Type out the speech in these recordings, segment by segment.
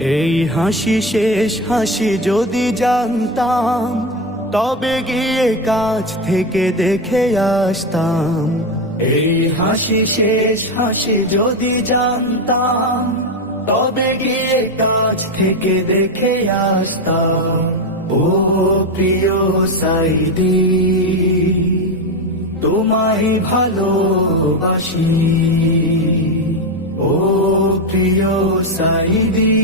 এই হাসি শেষ হাসি যদি জানতাম, তবে গিয়ে কাছ থেকে দেখে আসতাম। এই হাসি শেষ হাসি যদি জানতাম, তবে গিয়ে কাছ থেকে দেখে আসতাম। ও প্রিয় সাইদি, তোমায় ভালোবাসি। ও প্রিয় সাইদি,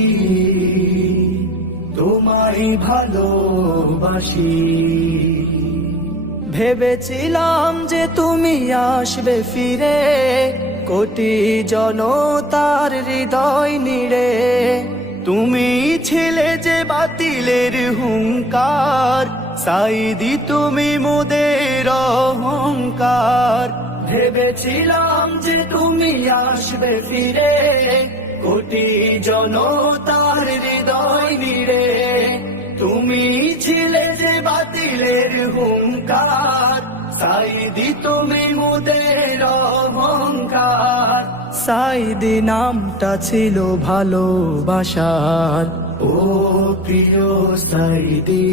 তোমায় ভালোবাসি। ভেবেছিলাম যে তুমি আসবে ফিরে, কোটি জনতার হৃদয় নিড়ে। তুমি ছিলে যে বাতিলের হুঙ্কার, সাইদি তুমি মোদের অহংকার। ভেবেছিলাম যে তুমি আসবে ফিরে, কোটি জনতার হৃদয় নিড়ে। তুমি ছিলে যে বাতিলের হুঙ্কার, সাইদি তুমি মোদের অহংকার। সাইদি নামটা ছিল ভালোবাসার। ও প্রিয় সাইদি,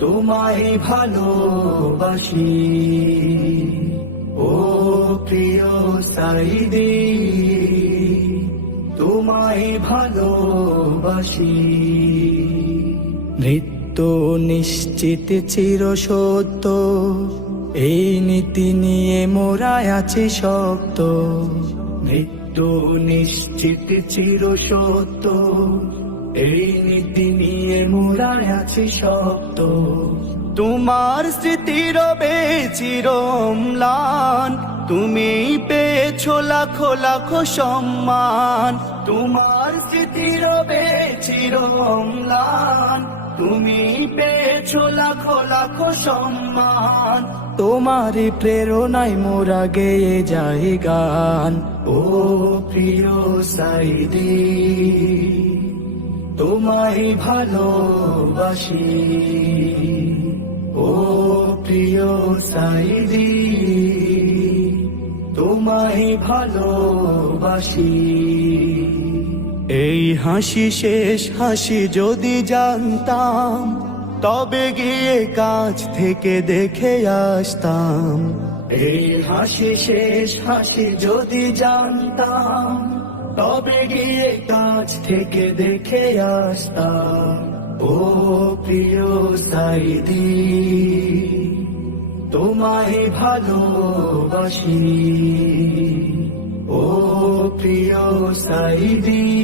তোমায় ভালোবাসি। ও প্রিয় সাইদি, তোমায় ভালোবাসি। মৃত্যু নিশ্চিত চির সত্য, এই নীতি নিয়ে মোরা আছি শক্ত। মৃত্যু নিশ্চিত চির সত্য, এই নীতি নিয়ে মোরা আছি শক্ত। তোমার স্মৃতি রবে চির অম্লান, তুমি পেয়েছো লাখো লাখো সম্মান। তোমার স্মৃতি রবে চির অম্লান, তুমি পেয়েছো লাখো লাখো সম্মান। তোমারই প্রেরণায় মোরা গেয়ে যাই গান। ও প্রিয় সাইদি, তোমায় ভালোবাসি। ও প্রিয় সাইদি, তোমায় ভালোবাসি। এই হাসি শেষ হাসি যদি জানতাম, তবে গিয়ে কাছ থেকে দেখে আসতাম। এই হাসি শেষ হাসি যদি জানতাম, তবে গিয়ে কাছ থেকে দেখে আসতাম। ও প্রিয় সাইদি, তোমায় ভালোবাসি। ও প্রিয় সাইদি।